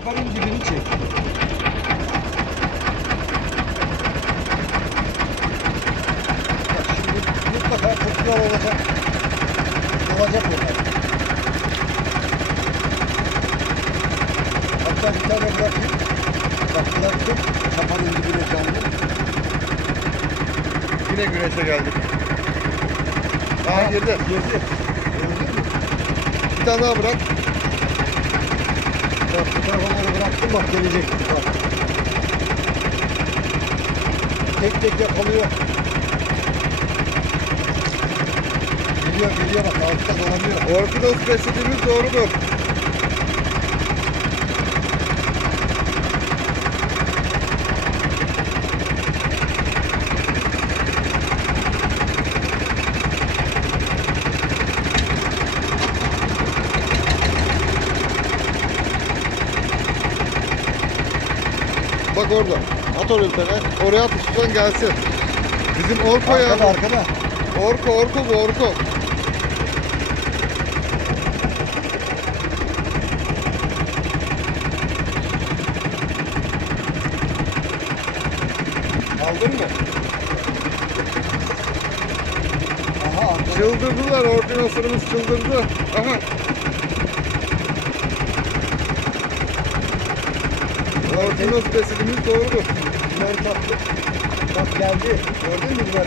çaparın dibini çek. Bak şimdi mutlaka fırtına olacak. Olacak onlar. Hatta bir tane bırakayım. Bak bıraktım. Çapanın dibine canlı. Yine güneşe geldik. Aha girdi. Girdi. Bir tane daha bırak. Bak bu tarafa doğru bıraktım bak gelecek. Bak. Tek tek yakalıyor. Geliyor geliyor bak altta dolanıyor. Orkinos beslediğimiz doğrudur. Bak orada. At oraya bir tane. Oraya at üstünden gelsin. Bizim orko ya. Arkada arkada. Orko orko bu orko. Aldın mı? Aha. Çıldırdılar orkinoslarımız çıldırdı. Aha. Orkinos beslediğimiz doğrudur. Güven tatlı. Bak geldi. Gördün mü güven?